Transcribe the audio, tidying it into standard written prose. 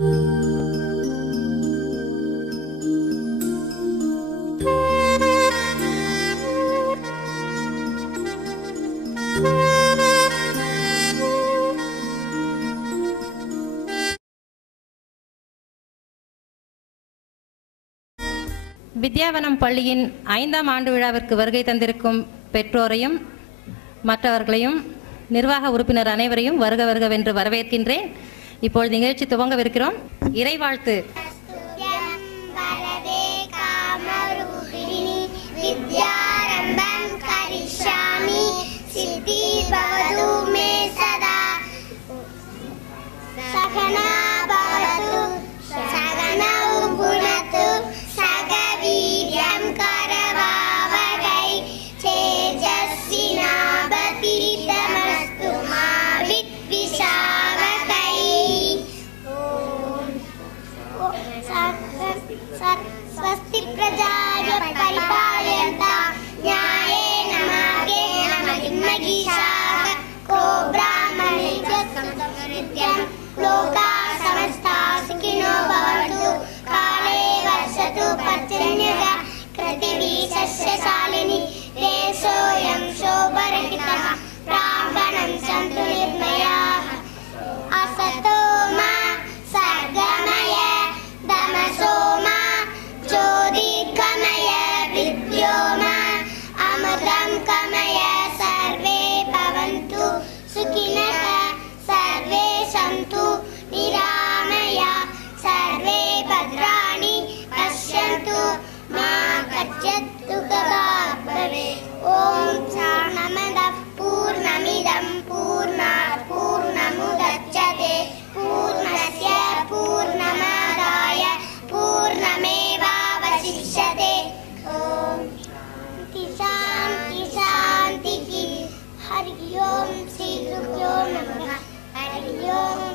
வித்யாவனம் பள்ளியின் 5ஆம் ஆண்டு விழாவிற்கு வருகை தந்திருக்கும் பெற்றோரையும் மற்றவர்களையும் நிர்வாக உறுப்பினர் அனைவரையும் வருக வருகவென்று வரவேற்கின்றேன். இப்பொழுது நிகழ்ச்சி துவங்கவிருக்கிறோம். இறைவாழ்த்து. स्वस्ति प्रजाय परिपालयन्तां न्यायेन मार्गेण महिमगीषाः को ब्राह्मणेभ्यः नित्यं लोकाः समस्ताः सुखिनो भवन्तु काले वर्षतु पर्जन्यः पृथिवी सस्यशालिनी देशोऽयं शोभरहितः ब्राह्मणं सन्तु निर्मयाः असतो मा सर्गमय तमसो मा ज्योतिर्गमय विद्योमा अमृतं गमय सर्वे भवन्तु सुखिनः सर्वे सन्तु निरामया सर्वे भद्राणि पश्यन्तु मा कश्चित् दुःखभाग् भवेत्। ॐ पूर्णमदः पूर्णमिदं पूर्णात् पूर्णमुदच्यते पूर्णस्य पूर्णमादाय पूर्णमेवावशिष्यते। ॐ शान्ति शान्तिः। हरि ओं श्री गुरुभ्यो नमः। हरि ओं।